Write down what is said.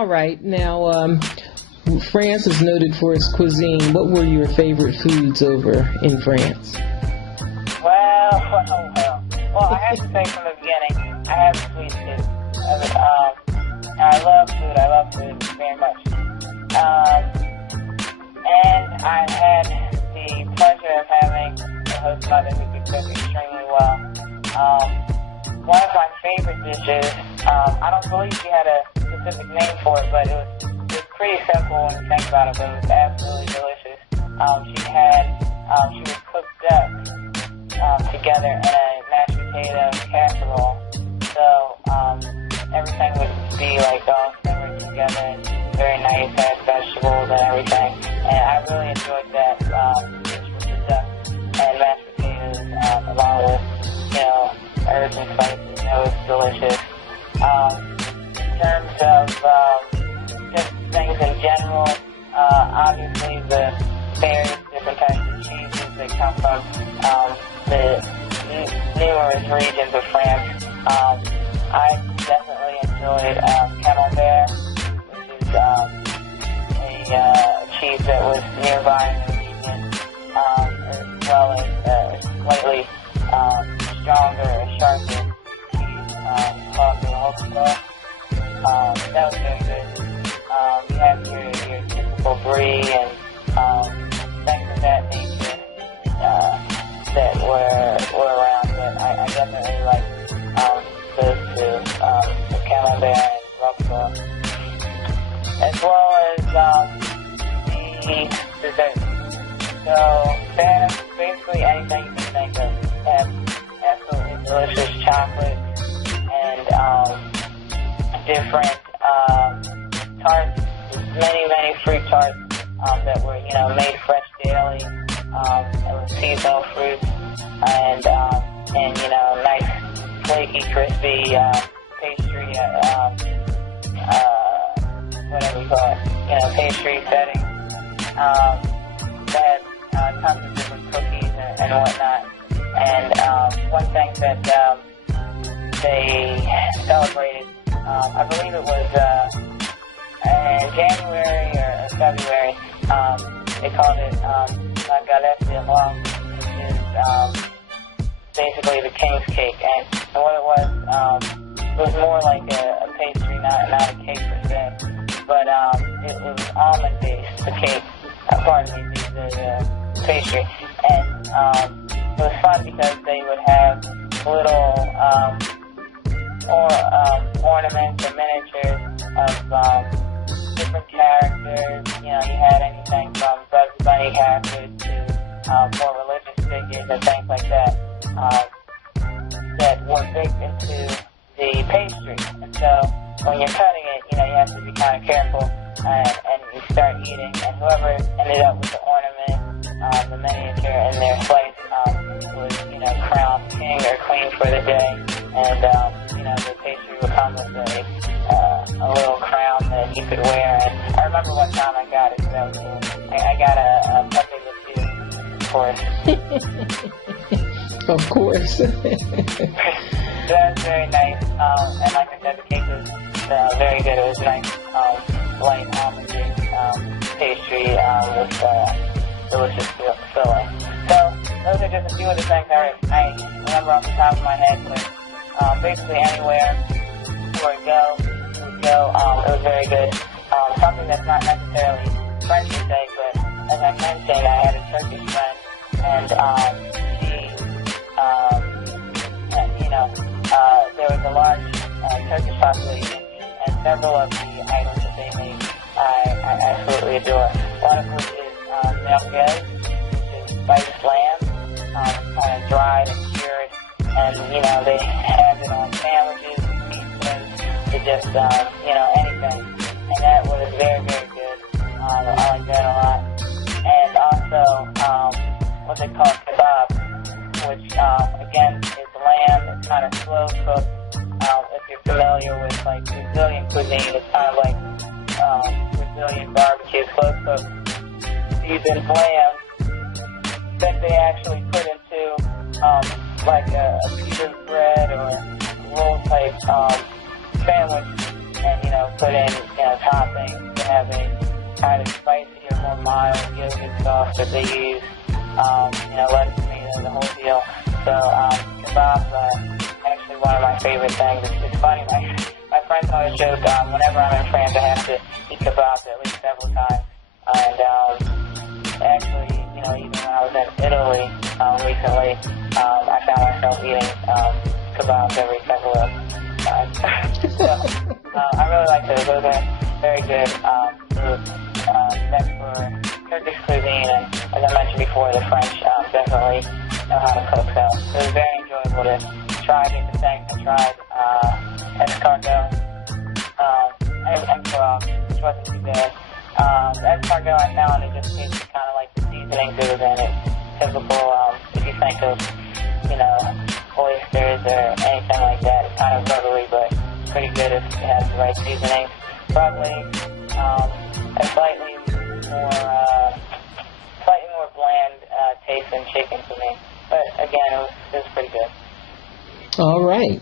All right. Now, France is noted for its cuisine. What were your favorite foods over in France? Well, I have to say from the beginning, I have a sweet tooth. I love food. I love food very much. And I had the pleasure of having a host mother who could cook extremely well. One of my favorite dishes, I don't believe she had a specific name for it, but it was pretty simple when you think about it, but it was absolutely delicious. She would cook duck together in a mashed potato casserole. So everything would be like all simmered together and very nice, had vegetables and everything. And I really enjoyed that dish with the duck and mashed potatoes, along with, herbs and spices. It was delicious. In terms of just things in general, obviously the various different types of cheeses that come from the numerous regions of France. I definitely enjoyed Camembert, which is a cheese that was nearby in the region, as well as slightly stronger or sharper cheese called the Holstein. That was very good. You have your typical brie and things of that nature that were around, but I definitely like those two, the Camembert and Roquefort, as well as the dessert. So basically anything you can think of. Have absolutely delicious chocolate and different tarts, many fruit tarts that were made fresh daily, with seasonal fruits and nice flaky, crispy pastry, whatever you call it, pastry setting. They had tons of different cookies and whatnot. And one thing that they celebrated, I believe it was in January or February, they called it La Galette de Roi, which is basically the king's cake. And what it was more like a pastry, not a cake per se, but it was almond-based, the cake, pardon me, the pastry. And it was fun because they would have little ornaments or miniatures of different characters. You had anything from Bugs Bunny characters to more religious figures and things like that that were baked into the pastry. And so when you're cutting it, you have to be kind of careful and you start eating. And whoever ended up with the ornament, the miniature in their slice was, crowned king or queen for the day. And, the pastry would come with a little crown that you could wear. And I remember one time I got it, so that was cool. I got a puppy with you, of course. Of course. So that was very nice. And like I said, the cake was very good. It was nice, light almond pastry with delicious filling. So those are just a few of the things I remember off the top of my head. But basically anywhere where we go, it was very good. Something that's not necessarily French to say, but as I mentioned, I had a Turkish friend, and there was a large Turkish population, and several of the items that they make I absolutely adore. One of which is merguez, which is spiced lamb, kind of dried and cured, and they have it on sandwiches, pizzas, to just anything, and that was very, very good. I like that a lot. And also what they call kebab, which again is lamb. It's kind of slow cooked. If you're familiar with like Brazilian cuisine, it's kind of like Brazilian barbecue, slow cooked seasoned lamb that they actually put into like a pita bread or roll type sandwich, and put in toppings. They have a kind of spicier, more mild yogurt sauce that they use. Lunch tomato, the whole deal. So kebab, actually one of my favorite things. It's funny, my friends always joke, whenever I'm in France I have to eat kebabs at least several times. And actually, even when I was in Italy recently, I found myself eating kebabs every couple of times. So I really like those. Those are very good food. Next for Turkish cuisine, and as I mentioned before, the French definitely know how to cook. So it was very enjoyable to try different things. I tried escargot and frog, which wasn't too bad. The escargot I found, it just tasted kind of like the seasoning that was in it. Typical, if you think of, oysters or anything like that, it's kind of bubbly, but pretty good if it has the right seasoning. Probably a slightly more bland taste than chicken to me. But again, it was pretty good. All right.